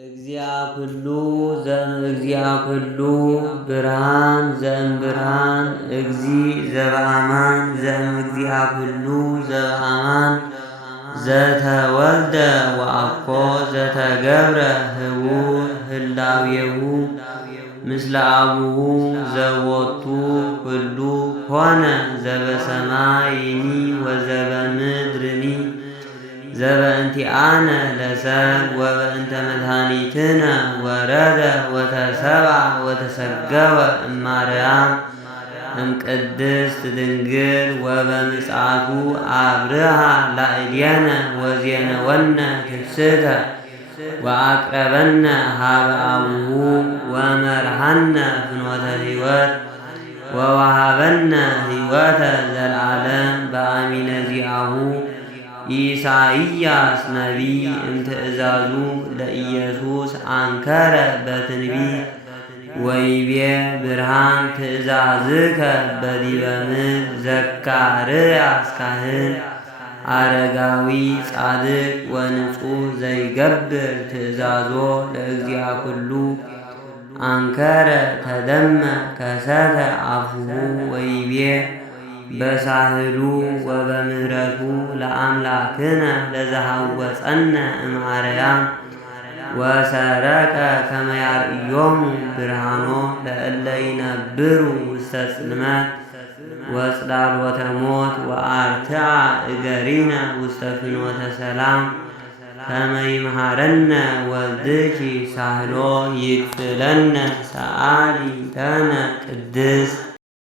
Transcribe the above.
እግዚአብሉ ብርሃን ዘእምብርሃን እግዚ ዘበአማን ዘእምእግዚአብሉ ዘበአማን ዘተወልደ ወአኮ ዘተገብረ ህቡእ ህላዌሁ ምስለ አቡሁ ዘቦቱ ኩሉ ኮነ ዘበሰማይኒ ወዘበምድርኒ ዘበእንቲአነ ለሰብ ወበእንተ መድኃኒትነ ወረደ ወተሰብአ ወተሰገወ እማርያም እምቅድስት ድንግል ወበምጽአቱ አብርሃ ላዕሌነ ወዜነወነ ትስተ ወአቅረበነ ሀበ አቡሁ ወመርሐነ ፍኖተ ሕይወት ወወሃበነ ሕይወተ ዘለዓለም በአሚነ ዚአሁ ኢሳይያስ ነቢይ እምትእዛዙ ለኢየሱስ አንከረ በትንቢት ወይቤ ብርሃን ትእዛዝከ በዲበ ምድር ዘካርያስ ካህን አረጋዊ ጻድቅ ወንጹሕ ዘይገብር ትእዛዞ ለእግዚአ ኩሉ አንከረ ተደመ ከሰተ አፉሁ ወይቤ በሳህሉ ወበምህረቱ ለአምላክነ ለዘሃወፀነ እምአርያም ወሰረቀ ከመ ያርእዮሙ ብርሃኖ ለእለ ይነብሩ ውስተ ጽልመት ወጽላሎተ ሞት ወአርትዐ እገሪነ ውስተ ፍኖተ ሰላም ከመ ይምሃረነ ወልድኪ ሳህሎ ይክፍለነ ሰአሊ ተነ ቅድስት